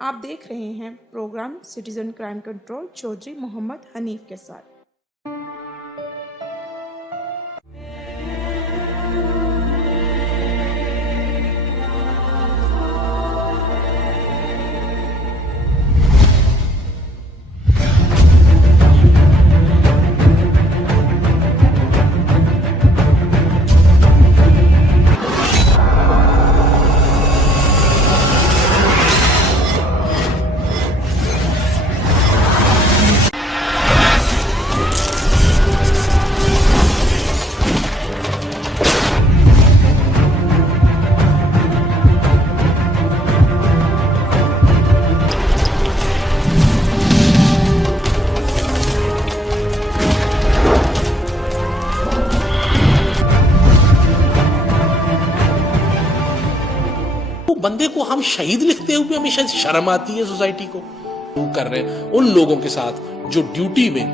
آپ دیکھ رہے ہیں program citizen crime control Chaudhry Muhammad Hanif کے ساتھ۔ بندے کو ہم شہید لکھتے ہوئے ہمیں شاید شرم آتی ہے سوسائٹی کو کر رہے ہیں ان لوگوں کے ساتھ جو ڈیوٹی میں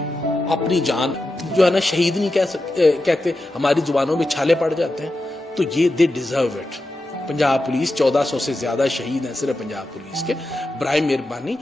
اپنی جان جو ہے نا شہید نہیں کہتے، ہماری زبانوں میں چھالے پڑ جاتے ہیں، تو یہ they deserve it. Punjab police 1400 سے زیادہ شہید ہیں صرف پنجاب پولیس کے، برائے مہربانی۔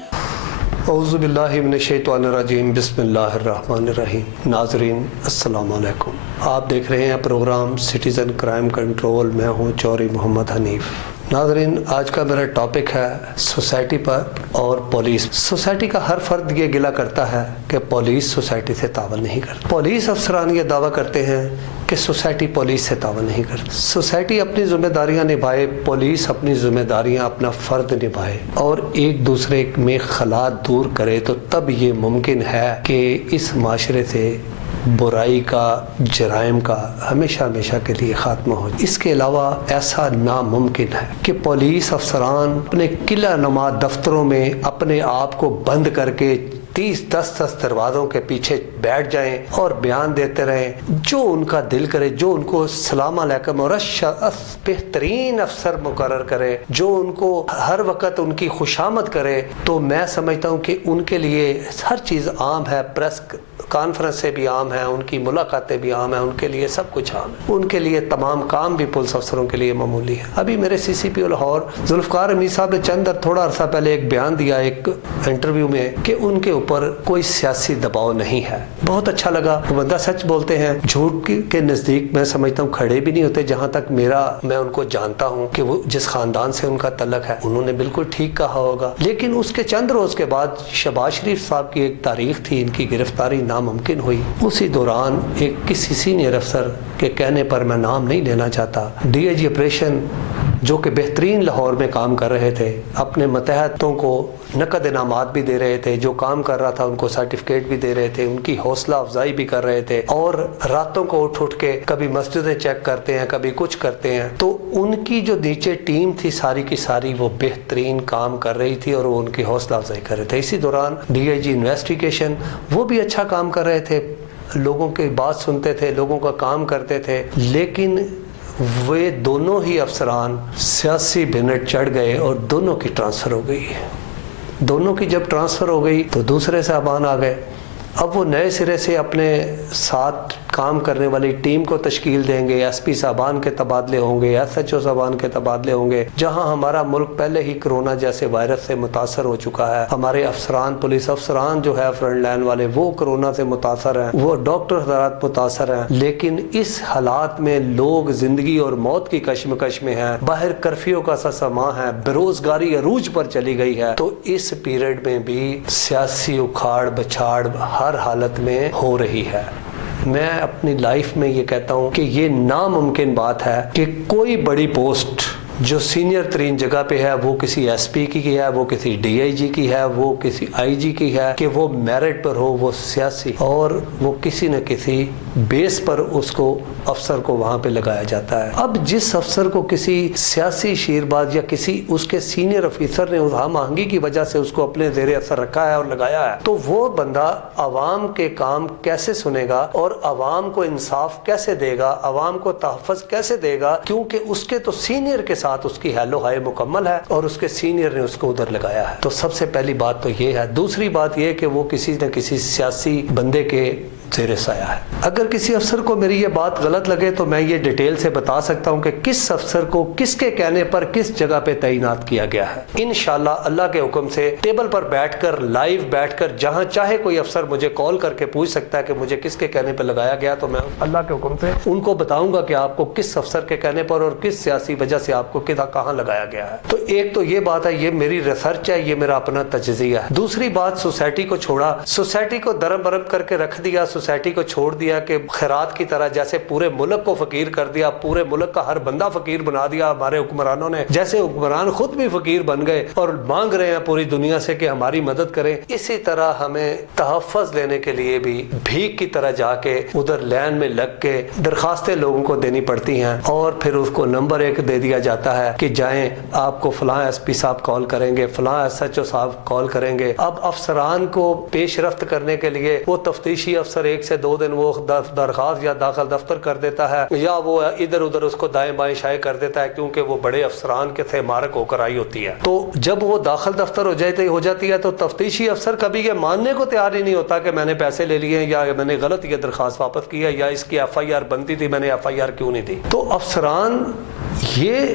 اعوذ باللہ من الشیطان الرجیم، بسم اللہ الرحمن الرحیم۔ ناظرین السلام علیکم، آپ دیکھ رہے ہیں پروگرام سٹیزن کرائم کنٹرول، میں ہوں چودھری محمد حنیف۔ ناظرین، آج کا میرا ٹاپک ہے سوسائٹی پر اور پولیس۔ سوسائٹی کا ہر فرد یہ گلہ کرتا ہے کہ پولیس سوسائٹی سے تعاون نہیں کرتی۔ پولیس افسران یہ دعویٰ کرتے ہیں کہ سوسائٹی پولیس سے تعاون نہیں کرتی۔ سوسائٹی اپنی ذمہ داریاں نبھائے، پولیس اپنی ذمہ داریاں، اپنا فرد نبھائے اور ایک دوسرے میں خلات دور کرے، تو تب یہ ممکن ہے کہ اس معاشرے سے برائی کا، جرائم کا ہمیشہ ہمیشہ کے لیے خاتمہ ہو۔ اس کے علاوہ ایسا ناممکن ہے کہ پولیس افسران اپنے قلعہ نما دفتروں میں اپنے آپ کو بند کر کے 10 دروازوں کے پیچھے بیٹھ جائیں اور بیان دیتے رہیں جو ان کا دل کرے، جو ان کو السلام علیکم اور بہترین افسر مقرر کرے، جو ان کو ہر وقت ان کی خوشامد کرے، تو میں سمجھتا ہوں کہ ان کے لیے ہر چیز عام ہے، پریس کانفرنس سے بھی عام ہے، ان کی ملاقاتیں بھی عام ہیں، ان کے لیے سب کچھ عام ہے، ان کے لیے تمام کام بھی پولیس افسروں کے لیے معمولی ہے۔ ابھی میرے سی سی پی او لاہور ذوالفقار حمید صاحب نے تھوڑا عرصہ پہلے ایک بیان دیا ایک انٹرویو میں کہ ان کے اوپر کوئی سیاسی دباؤ نہیں ہے۔ بہت اچھا لگا، وہ بندہ سچ بولتے ہیں، جھوٹ کے نزدیک میں سمجھتا ہوں کھڑے بھی نہیں ہوتے۔ جہاں تک میں ان کو جانتا ہوں کہ وہ جس خاندان سے ان کا تعلق ہے، انہوں نے بالکل ٹھیک کہا ہوگا۔ لیکن اس کے چند روز کے بعد شہباز شریف صاحب کی ایک تاریخ تھی، ان کی گرفتاری ناممکن ہوئی۔ اسی دوران ایک کسی سینئر افسر کے کہنے پر، میں نام نہیں لینا چاہتا، ڈی آئی جی آپریشن جو کہ بہترین لاہور میں کام کر رہے تھے، اپنے متحدوں کو نقد انعامات بھی دے رہے تھے، جو کام کر رہا تھا ان کو سرٹیفکیٹ بھی دے رہے تھے، ان کی حوصلہ افزائی بھی کر رہے تھے، اور راتوں کو اٹھ کے کبھی مسجدیں چیک کرتے ہیں، کبھی کچھ کرتے ہیں، تو ان کی جو نیچے ٹیم تھی ساری کی ساری وہ بہترین کام کر رہی تھی اور وہ ان کی حوصلہ افزائی کر رہے تھے۔ اسی دوران ڈی آئی جی انویسٹیگیشن وہ بھی اچھا کام کر رہے تھے، لوگوں کی بات سنتے تھے، لوگوں کا کام کرتے تھے، لیکن وہ دونوں ہی افسران سیاسی بھنٹ چڑھ گئے اور دونوں کی ٹرانسفر ہو گئی۔ دونوں کی جب ٹرانسفر ہو گئی تو دوسرے صاحبان آ گئے۔ اب وہ نئے سرے سے اپنے ساتھ کام کرنے والی ٹیم کو تشکیل دیں گے، ایس پی صاحبان کے تبادلے ہوں گے، ایس ایچ او صاحبان کے تبادلے ہوں گے۔ جہاں ہمارا ملک پہلے ہی کرونا جیسے وائرس سے متاثر ہو چکا ہے، ہمارے افسران، پولیس افسران جو ہے فرنٹ لائن والے، وہ کرونا سے متاثر ہیں، وہ ڈاکٹر حضرات متاثر ہیں، لیکن اس حالات میں لوگ زندگی اور موت کی کشمکش میں ہیں، باہر کرفیو کا سا سماں ہے، بے روزگاری عروج پر چلی گئی ہے، تو اس پیریڈ میں بھی سیاسی اکھاڑ بچھاڑ ہر حالت میں ہو رہی ہے۔ میں اپنی لائف میں یہ کہتا ہوں کہ یہ ناممکن بات ہے کہ کوئی بڑی پوسٹ جو سینئر ترین جگہ پہ ہے، وہ کسی ایس پی کی ہے، وہ کسی ڈی آئی جی کی ہے، وہ کسی آئی جی کی ہے، کہ وہ میرٹ پر ہو، وہ سیاسی، اور وہ کسی نہ کسی بیس پر اس کو افسر کو وہاں پہ لگایا جاتا ہے۔ اب جس افسر کو کسی سیاسی شیرباز یا کسی اس کے سینئر افیسر نے اس ہم آہنگی کی وجہ سے اس کو اپنے زیر اثر رکھا ہے اور لگایا ہے، تو وہ بندہ عوام کے کام کیسے سنے گا اور عوام کو انصاف کیسے دے گا، عوام کو تحفظ کیسے دے گا، کیونکہ اس کے تو سینئر کے ساتھ اس کی ہیلو ہائی مکمل ہے اور اس کے سینئر نے اس کو ادھر لگایا ہے۔ تو سب سے پہلی بات تو یہ ہے۔ دوسری بات یہ کہ وہ کسی نہ کسی سیاسی بندے کے زیر سایہ ہے۔ اگر کسی افسر کو میری یہ بات غلط لگے تو میں یہ ڈیٹیل سے بتا سکتا ہوں کہ کس افسر کو کس کے کہنے پر کس جگہ پہ تعینات کیا گیا ہے۔ انشاءاللہ اللہ کے حکم سے ٹیبل پر بیٹھ کر، لائیو بیٹھ کر، جہاں چاہے کوئی افسر مجھے کال کر کے پوچھ سکتا ہے کہ مجھے کس کے کہنے پہ لگایا گیا، تو میں اللہ کے حکم سے ان کو بتاؤں گا کہ آپ کو کس افسر کے کہنے پر اور کس سیاسی وجہ سے آپ کو کہاں لگایا گیا ہے۔ تو ایک تو یہ بات ہے، یہ میری ریسرچ ہے، یہ میرا اپنا تجزیہ ہے۔ دوسری بات، سوسائٹی کو چھوڑا، سوسائٹی کو درم برم کر کے رکھ دیا، سوسائٹی کو چھوڑ دیا کہ خیرات کی طرح جیسے پورے ملک کو فقیر کر دیا، پورے ملک کا ہر بندہ فقیر بنا دیا ہمارے حکمرانوں نے، جیسے حکمران خود بھی فقیر بن گئے اور مانگ رہے ہیں پوری دنیا سے کہ ہماری مدد کریں۔ اسی طرح ہمیں تحفظ لینے کے لیے بھی بھیک کی طرح جا کے ادھر لائن میں لگ کے درخواستیں لوگوں کو دینی پڑتی ہیں، اور پھر اس کو نمبر 1 دے دیا جاتا ہے کہ جائیں، آپ کو فلاں ایس پی صاحب کال کریں گے، فلاں ایس ایچ او صاحب کال کریں گے۔ اب افسران کو پیش رفت کرنے کے لیے وہ تفتیشی افسر 1 سے 2 دن وہ درخواست یا داخل دفتر کر دیتا ہے، یا وہ ادھر ادھر اس کو دائیں بائیں شائع کر دیتا ہے، کیونکہ وہ بڑے افسران کے تھے مارک ہو کر آئی ہوتی ہے۔ تو جب وہ داخل دفتر ہو جاتی ہے تو تفتیشی افسر کبھی یہ ماننے کو تیار ہی نہیں ہوتا کہ میں نے پیسے لے لیے یا میں نے غلط یہ درخواست واپس کی ہے، یا اس کی ایف آئی آر بنتی تھی میں نے ایف آئی آر کیوں نہیں دی۔ تو افسران یہ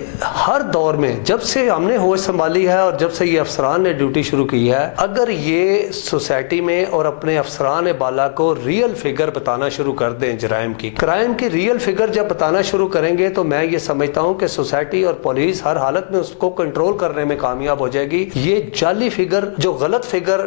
ہر دور میں جب سے ہم نے ہوش سنبھالی ہے اور جب سے یہ افسران نے ڈیوٹی شروع کی ہے، اگر یہ سوسائٹی میں اور اپنے افسران بالا کو ریئل فگر بتانا شروع کر دیں جرائم کی، کرائم کی ریئل فگر جب بتانا شروع کریں گے، تو میں یہ سمجھتا ہوں کہ سوسائٹی اور پولیس ہر حالت میں اس کو کنٹرول کرنے میں کامیاب ہو جائے گی۔ یہ جعلی فگر، جو غلط فگر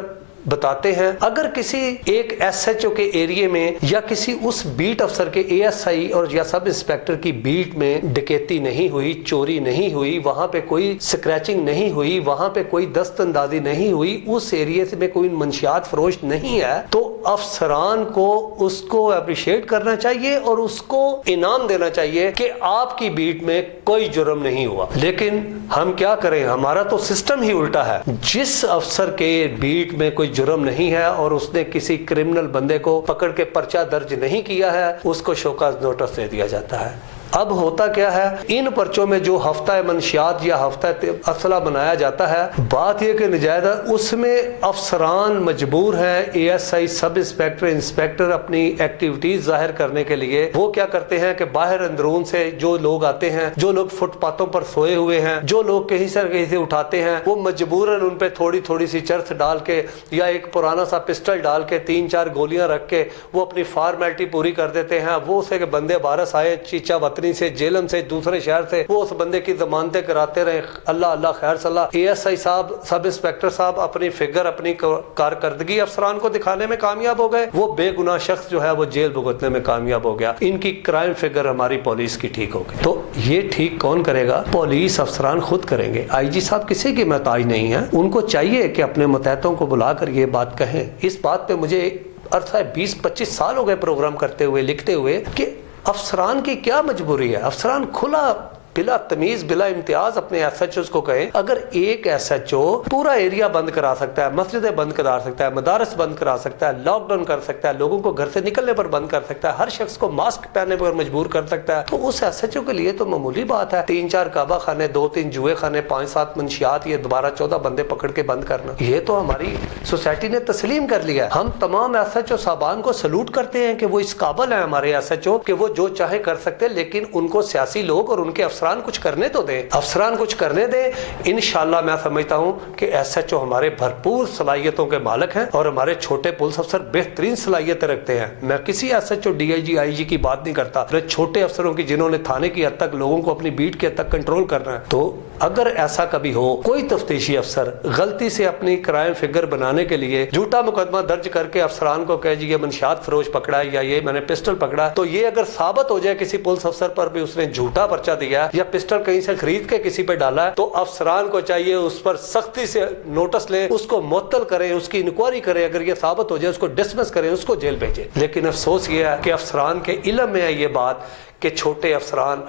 بتاتے ہیں، اگر کسی ایک ایس ایچ او کے ایریے میں یا کسی اس بیٹ افسر کے اے ایس آئی اور یا سب انسپیکٹر کی بیٹ میں ڈکیتی نہیں ہوئی، چوری نہیں ہوئی، وہاں پہ کوئی سکریچنگ نہیں ہوئی، وہاں پہ کوئی دست اندازی نہیں ہوئی، اس ایریے میں کوئی منشیات فروش نہیں ہے، تو افسران کو اس کو اپریشیٹ کرنا چاہیے اور اس کو انعام دینا چاہیے کہ آپ کی بیٹ میں کوئی جرم نہیں ہوا۔ لیکن ہم کیا کریں، ہمارا تو سسٹم ہی الٹا ہے۔ جس افسر کے بیٹ میں کوئی جرم نہیں ہے اور اس نے کسی کرمنل بندے کو پکڑ کے پرچہ درج نہیں کیا ہے، اس کو شوکاز نوٹس دے دیا جاتا ہے۔ اب ہوتا کیا ہے، ان پرچوں میں جو ہفتہ منشیات یا ہفتہ اسلحہ بنایا جاتا ہے، بات یہ کہ نجائز ہے، اس میں افسران مجبور ہیں، A S I, sub inspector, inspector اپنی ایکٹیویٹیز ظاہر کرنے کے لیے وہ کیا کرتے ہیں کہ باہر اندرون سے جو لوگ آتے ہیں، جو لوگ فٹ پاتھوں پر سوئے ہوئے ہیں، جو لوگ کہیں سے اٹھاتے ہیں، وہ مجبوراً ان پہ تھوڑی تھوڑی سی چرس ڈال کے یا ایک پرانا سا پسٹل ڈال کے 3-4 گولیاں رکھ کے وہ اپنی فارمیلٹی پوری کر دیتے ہیں۔ وہ اسے کہ بندے وارث آئے چیچا وطنی سے، جیلم سے، دوسرے شہر سے، وہ اس بندے کی ضمانتیں کراتے رہے، اللہ اللہ خیر صلاح۔ اے ایس آئی صاحب، سب انسپیکٹر صاحب اپنی فگر، اپنی کارکردگی افسران کو دکھانے میں کامیاب ہو گئے، وہ بے گناہ شخص جو ہے وہ جیل بھگتنے میں کامیاب ہو گیا۔ ان کی کرائم فگر ہماری پولیس کی ٹھیک ہو گئی۔ تو یہ ٹھیک کون کرے گا؟ پولیس افسران خود کریں گے۔ آئی جی صاحب کسی کی محتاج نہیں ہے، ان کو چاہیے کہ اپنے متحدوں کو بلا کر یہ بات کہیں۔ اس بات پہ مجھے عرصہ 20-25 سال ہو گئے پروگرام کرتے ہوئے، لکھتے ہوئے، کہ افسران کی کیا مجبوری ہے؟ افسران کھلا بلا تمیز، بلا امتیاز اپنے ایس ایچ اوز کو کہیں، اگر ایک ایس ایچ او پورا ایریا بند کرا سکتا ہے، مسجدیں بند کرا سکتا ہے، مدارس بند کرا سکتا ہے، لاک ڈاؤن کر سکتا ہے، لوگوں کو گھر سے نکلنے پر بند کر سکتا ہے، ہر شخص کو ماسک پہننے پر مجبور کر سکتا ہے، تو اس ایس ایچ او کے لیے تو معمولی بات ہے 3-4 کعبہ خانے، 2-3 جوئے خانے، 5-7 منشیات، یہ دوبارہ 14 بندے پکڑ کے بند کرنا، یہ تو ہماری سوسائٹی نے تسلیم کر لیا ہے۔ ہم تمام ایس ایچ او صاحبان کو سلوٹ کرتے ہیں کہ وہ اس قابل ہیں ہمارے ایس ایچ او کہ وہ جو چاہے کر سکتے، لیکن ان کو سیاسی لوگ اور ان کے افسران کچھ کرنے تو دیں، افسران کچھ کرنے دیں۔ انشاءاللہ میں سمجھتا ہوں کہ ایس ایچ او ہمارے بھرپور صلاحیتوں کے مالک ہیں اور ہمارے چھوٹے پولیس افسر بہترین صلاحیتیں رکھتے ہیں۔ میں کسی S H O, D I G, I G کی بات نہیں کرتا، میں چھوٹے افسروں کی جنہوں نے تھانے کی حد تک لوگوں کو اپنی بیٹ کی حد تک کنٹرول کرنا ہے۔ تو اگر ایسا کبھی ہو کوئی تفتیشی افسر غلطی سے اپنی کرائم فگر بنانے کے لیے جھوٹا مقدمہ درج کر کے افسران کو کہے جی یہ منشیات فروش پکڑا ہے یا یہ میں نے پسٹل پکڑا، تو یہ اگر ثابت ہو جائے کسی پولیس افسر پر بھی اس نے جھوٹا پرچہ دیا یا پسٹل کہیں سے خرید کے کسی پہ ڈالا ہے، تو افسران کو چاہیے اس پر سختی سے نوٹس لیں، اس کو معطل کریں، اس کی انکوائری کریں، اگر یہ ثابت ہو جائے اس کو ڈسمس کریں، اس کو جیل بھیجیں۔ لیکن افسوس یہ ہے کہ افسران کے علم میں ہے یہ بات کہ چھوٹے افسران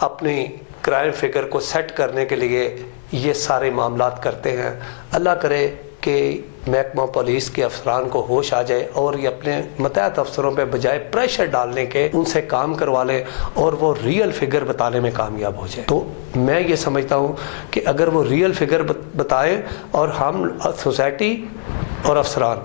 اپنی کرائم فگر کو سیٹ کرنے کے لیے یہ سارے معاملات کرتے ہیں۔ اللہ کرے کہ محکمہ پولیس کے افسران کو ہوش آ جائے اور یہ اپنے متحد افسروں پہ بجائے پریشر ڈالنے کے ان سے کام کروا لیں اور وہ ریئل فگر بتانے میں کامیاب ہو جائے۔ تو میں یہ سمجھتا ہوں کہ اگر وہ ریئل فگر بتائیں اور ہم سوسائٹی اور افسران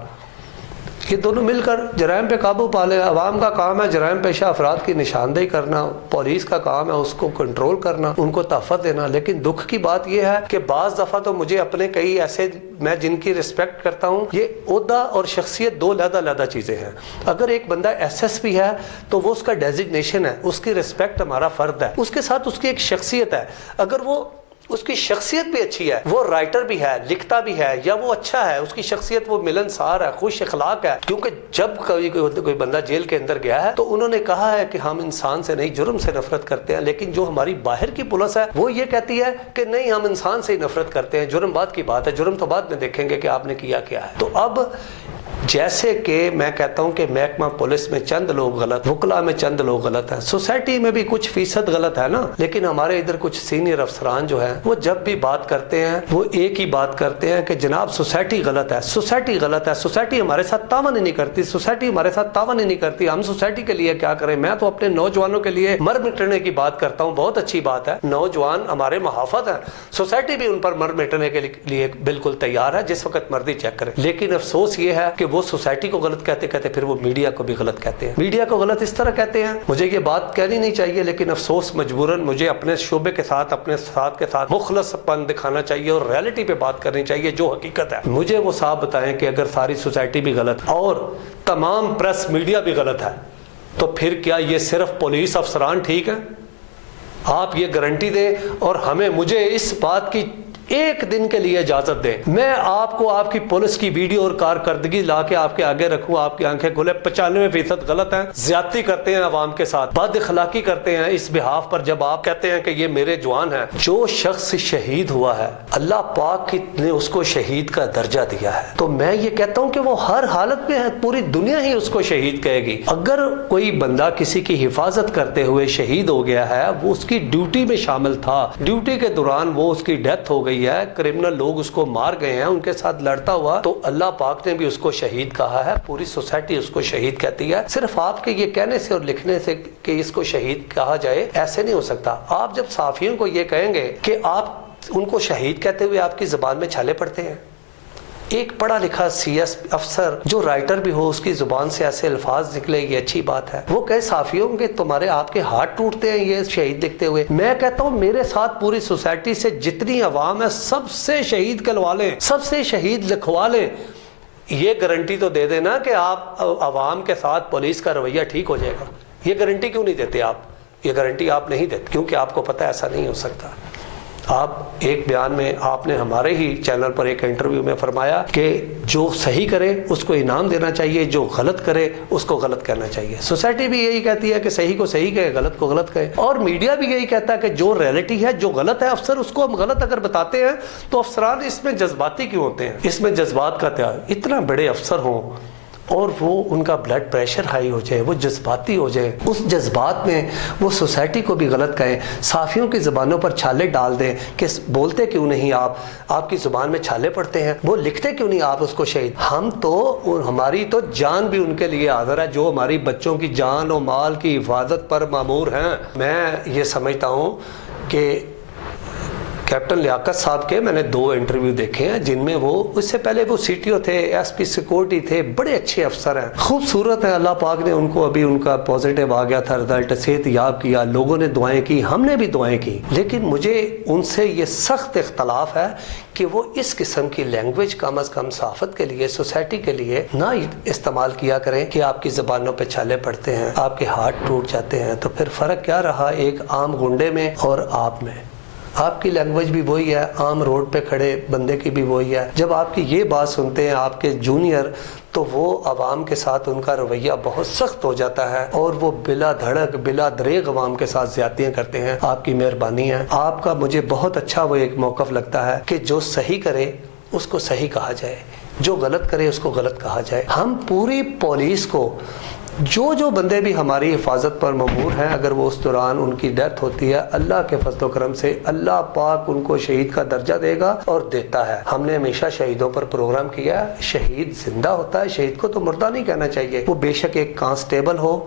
یہ دونوں مل کر جرائم پہ قابو پا لیں. عوام کا کام ہے جرائم پیشہ افراد کی نشاندہی کرنا, پولیس کا کام ہے اس کو کنٹرول کرنا, ان کو تحفظ دینا. لیکن دکھ کی بات یہ ہے کہ بعض دفعہ تو مجھے اپنے کئی ایسے, میں جن کی رسپیکٹ کرتا ہوں, یہ عہدہ اور شخصیت دو علیحدہ چیزیں ہیں. اگر ایک بندہ ایس ایس پی ہے تو وہ اس کا ڈیزگنیشن ہے, اس کی رسپیکٹ ہمارا فرض ہے, اس کے ساتھ اس کی ایک شخصیت ہے. اگر وہ اس کی شخصیت بھی اچھی ہے, وہ رائٹر بھی ہے, لکھتا بھی ہے, یا وہ اچھا ہے, اس کی شخصیت وہ ملنسار ہے, خوش اخلاق ہے. کیونکہ جب کوئی بندہ جیل کے اندر گیا ہے تو انہوں نے کہا ہے کہ ہم انسان سے نہیں جرم سے نفرت کرتے ہیں, لیکن جو ہماری باہر کی پولیس ہے وہ یہ کہتی ہے کہ نہیں ہم انسان سے ہی نفرت کرتے ہیں, جرم بعد کی بات ہے, جرم تو بعد میں دیکھیں گے کہ آپ نے کیا کیا ہے. تو اب جیسے کہ میں کہتا ہوں کہ محکمہ پولیس میں چند لوگ غلط, وکلا میں چند لوگ غلط ہیں, سوسائٹی میں بھی کچھ فیصد غلط ہے نا, لیکن ہمارے ادھر کچھ سینئر افسران جو ہیں وہ جب بھی بات کرتے ہیں وہ ایک ہی بات کرتے ہیں کہ جناب سوسائٹی غلط ہے, سوسائٹی غلط ہے, سوسائٹی ہمارے ساتھ تعاون ہی نہیں کرتی, سوسائٹی ہمارے ساتھ تعاون ہی نہیں کرتی, ہم سوسائٹی کے لیے کیا کریں. میں تو اپنے نوجوانوں کے لیے مر مٹنے کی بات کرتا ہوں, بہت اچھی بات ہے, نوجوان ہمارے محافظ ہیں, سوسائٹی بھی ان پر مر مٹنے کے لیے بالکل تیار ہے, جس وقت مرضی چیک کریں. لیکن افسوس یہ ہے کہ وہ سوسائٹی کو غلط کہتے پھر وہ میڈیا کو بھی غلط کہتے ہیں. میڈیا کو غلط اس طرح کہتے ہیں, مجھے یہ بات کہنی نہیں چاہیے, لیکن افسوس مجبوراً مجھے اپنے شعبے کے ساتھ, اپنے ساتھ کے ساتھ مخلص پن دکھانا چاہیے اور ریالٹی پہ بات کرنی چاہیے جو حقیقت ہے. مجھے وہ صاحب بتائیں کہ اگر ساری سوسائٹی بھی غلط اور تمام پریس میڈیا بھی غلط ہے تو پھر کیا یہ صرف پولیس افسران ٹھیک ہیں؟ آپ یہ گارنٹی دیں اور مجھے اس بات کی ایک دن کے لیے اجازت دیں, میں آپ کو آپ کی پولیس کی ویڈیو اور کارکردگی لا کے آپ کے آگے رکھوں, آپ کی آنکھیں کھلے. 95% غلط ہیں, زیادتی کرتے ہیں عوام کے ساتھ, بد اخلاقی کرتے ہیں اس بحاف پر. جب آپ کہتے ہیں کہ یہ میرے جوان ہیں, جو شخص شہید ہوا ہے اللہ پاک نے اس کو شہید کا درجہ دیا ہے, تو میں یہ کہتا ہوں کہ وہ ہر حالت میں ہے, پوری دنیا ہی اس کو شہید کہے گی. اگر کوئی بندہ کسی کی حفاظت کرتے ہوئے شہید ہو گیا ہے, وہ اس کی ڈیوٹی میں شامل تھا, ڈیوٹی کے دوران وہ اس کی ڈیتھ ہو گئی ہے, کرمنل لوگ اس کو مار گئے ہیں, ان کے ساتھ لڑتا ہوا, تو اللہ پاک نے بھی اس کو شہید کہا ہے, پوری سوسائٹی اس کو شہید کہتی ہے. صرف آپ کے یہ کہنے سے اور لکھنے سے کہ اس کو شہید کہا جائے ایسے نہیں ہو سکتا. آپ جب صحافیوں کو یہ کہیں گے کہ آپ ان کو شہید کہتے ہوئے آپ کی زبان میں چھالے پڑتے ہیں, ایک پڑھا لکھا سی ایس افسر جو رائٹر بھی ہو اس کی زبان سے ایسے الفاظ نکلے, یہ اچھی بات ہے. وہ کہے صحافیوں کے تمہارے آپ کے ہاتھ ٹوٹتے ہیں یہ شہید لکھتے ہوئے. میں کہتا ہوں میرے ساتھ پوری سوسائٹی سے جتنی عوام ہے سب سے شہید کہلوا لیں, سب سے شہید لکھوا لیں. یہ گارنٹی تو دے دینا کہ آپ عوام کے ساتھ پولیس کا رویہ ٹھیک ہو جائے گا. یہ گارنٹی کیوں نہیں دیتے آپ؟ یہ گارنٹی آپ نہیں دیتے کیونکہ آپ کو پتہ ایسا نہیں ہو سکتا. آپ ایک بیان میں آپ نے ہمارے ہی چینل پر ایک انٹرویو میں فرمایا کہ جو صحیح کرے اس کو انعام دینا چاہیے, جو غلط کرے اس کو غلط کہنا چاہیے. سوسائٹی بھی یہی کہتی ہے کہ صحیح کو صحیح کہے, غلط کو غلط کہے, اور میڈیا بھی یہی کہتا ہے کہ جو ریئلٹی ہے, جو غلط ہے افسر اس کو ہم غلط اگر بتاتے ہیں تو افسران اس میں جذباتی کیوں ہوتے ہیں؟ اس میں جذبات کا تیار, اتنا بڑے افسر ہوں اور وہ ان کا بلڈ پریشر ہائی ہو جائے, وہ جذباتی ہو جائے, اس جذبات میں وہ سوسائٹی کو بھی غلط کہیں, صحافیوں کی زبانوں پر چھالے ڈال دیں کہ بولتے کیوں نہیں آپ کی زبان میں چھالے پڑتے ہیں, وہ لکھتے کیوں نہیں آپ اس کو شہید. ہم تو ہماری تو جان بھی ان کے لیے حاضر ہے جو ہماری بچوں کی جان و مال کی حفاظت پر مامور ہیں. میں یہ سمجھتا ہوں کہ کیپٹن لیاقت صاحب کے میں نے 2 انٹرویو دیکھے ہیں جن میں وہ اس سے پہلے وہ سی ٹی او تھے, ایس پی سیکورٹی تھے, بڑے اچھے افسر ہیں, خوبصورت ہیں. اللہ پاک نے ان کو ابھی ان کا پازیٹیو آ گیا تھا رزلٹ, صحت یاب کیا, لوگوں نے دعائیں کی, ہم نے بھی دعائیں کی. لیکن مجھے ان سے یہ سخت اختلاف ہے کہ وہ اس قسم کی لینگویج کم از کم صحافت کے لیے, سوسائٹی کے لیے نہ استعمال کیا کریں کہ آپ کی زبانوں پہ چھالے پڑتے ہیں, آپ کے ہاتھ ٹوٹ جاتے ہیں. تو پھر فرق کیا رہا ایک عام گنڈے میں اور آپ میں؟ آپ کی لینگویج بھی وہی ہے, عام روڈ پہ کھڑے بندے کی بھی وہی ہے. جب آپ کی یہ بات سنتے ہیں آپ کے جونیئر تو وہ عوام کے ساتھ ان کا رویہ بہت سخت ہو جاتا ہے اور وہ بلا دھڑک بلا دریغ عوام کے ساتھ زیادتیاں کرتے ہیں. آپ کی مہربانی ہے. آپ کا مجھے بہت اچھا وہ ایک موقف لگتا ہے کہ جو صحیح کرے اس کو صحیح کہا جائے, جو غلط کرے اس کو غلط کہا جائے. ہم پوری پولیس کو جو بندے بھی ہماری حفاظت پر مامور ہیں, اگر وہ اس دوران ان کی ڈیتھ ہوتی ہے, اللہ کے فضل و کرم سے اللہ پاک ان کو شہید کا درجہ دے گا اور دیتا ہے. ہم نے ہمیشہ شہیدوں پر پروگرام کیا. شہید زندہ ہوتا ہے, شہید کو تو مردہ نہیں کہنا چاہیے. وہ بے شک ایک کانسٹیبل ہو,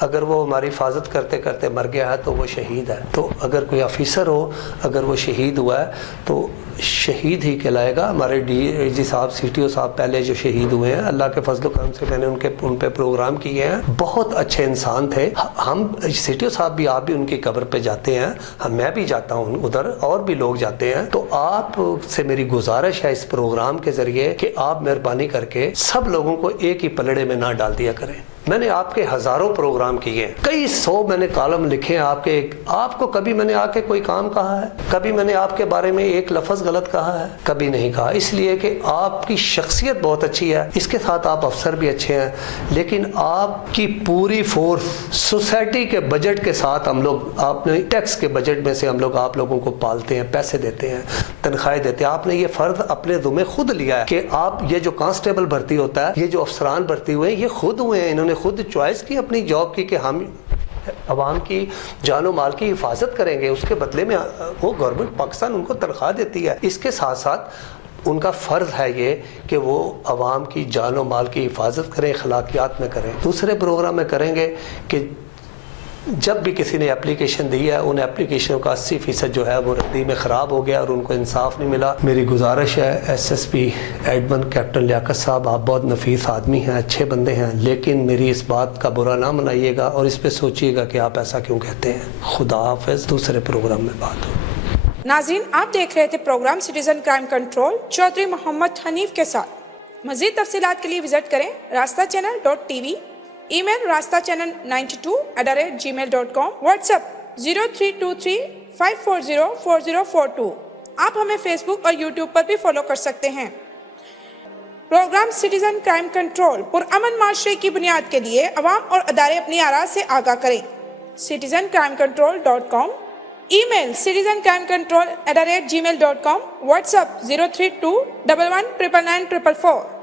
اگر وہ ہماری حفاظت کرتے کرتے مر گیا ہے تو وہ شہید ہے. تو اگر کوئی آفیسر ہو اگر وہ شہید ہوا ہے تو شہید ہی کہلائے گا. ہمارے ڈی جی صاحب سی ٹی او صاحب پہلے جو شہید ہوئے ہیں, اللہ کے فضل و کرم سے میں نے ان پہ پروگرام کیے ہیں, بہت اچھے انسان تھے. ہم سی ٹی او صاحب بھی, آپ بھی ان کی قبر پہ جاتے ہیں, میں بھی جاتا ہوں ادھر, اور بھی لوگ جاتے ہیں. تو آپ سے میری گزارش ہے اس پروگرام کے ذریعے کہ آپ مہربانی کر کے سب لوگوں کو ایک ہی پلڑے میں نہ ڈال دیا کریں. میں نے آپ کے ہزاروں پروگرام کیے ہیں, کئی سو میں نے کالم لکھے ہیں آپ کے. آپ کو کبھی میں نے آ کے کوئی کام کہا ہے؟ کبھی میں نے آپ کے بارے میں ایک لفظ غلط کہا ہے؟ کبھی نہیں کہا. اس لیے کہ آپ کی شخصیت بہت اچھی ہے, اس کے ساتھ آپ افسر بھی اچھے ہیں, لیکن آپ کی پوری فورس سوسائٹی کے بجٹ کے ساتھ ہم لوگ, آپ نے ٹیکس کے بجٹ میں سے ہم لوگ آپ لوگوں کو پالتے ہیں, پیسے دیتے ہیں, تنخواہیں دیتے ہیں. آپ نے یہ فرض اپنے ذمہ خود لیا ہے کہ آپ, یہ جو کانسٹیبل بھرتی ہوتا ہے, یہ جو افسران بھرتی ہوئے ہیں, یہ خود ہوئے ہیں, انہوں نے خود چوائس کی اپنی جاب کی کہ ہم عوام کی جان و مال کی حفاظت کریں گے. اس کے بدلے میں وہ گورنمنٹ پاکستان ان کو تنخواہ دیتی ہے. اس کے ساتھ ساتھ ان کا فرض ہے یہ کہ وہ عوام کی جان و مال کی حفاظت کریں, اخلاقیات میں کریں. دوسرے پروگرام میں کریں گے کہ جب بھی کسی نے اپلیکیشن دی ہے, ان اپلیکیشنوں کا 80% جو ہے وہ ردی میں خراب ہو گیا اور ان کو انصاف نہیں ملا. میری گزارش ہے S S P admin captain Liaquat sahib, آپ بہت نفیس آدمی ہیں, اچھے بندے ہیں, لیکن میری اس بات کا برا نہ منائیے گا اور اس پہ سوچیے گا کہ آپ ایسا کیوں کہتے ہیں. خدا حافظ. دوسرے پروگرام میں بات ہو. ناظرین, آپ دیکھ رہے تھے program citizen crime control Chaudhry Muhammad Hanif کے ساتھ. مزید تفصیلات کے لیے وزٹ کریں راستہ-چینل.tv, ای میل rastachannel92@gmail.com, واٹس ایپ 0323-540-4042. آپ ہمیں فیس بک اور یوٹیوب پر بھی فالو کر سکتے ہیں. پروگرام سٹیزن کرائم کنٹرول پرامن معاشرے کی بنیاد کے لیے عوام اور ادارے اپنی آراء سے آگاہ کریں. citizencrimecontrol.com, ای میل citizencrimecontrol@gmail.com, واٹس ایپ 03211999444.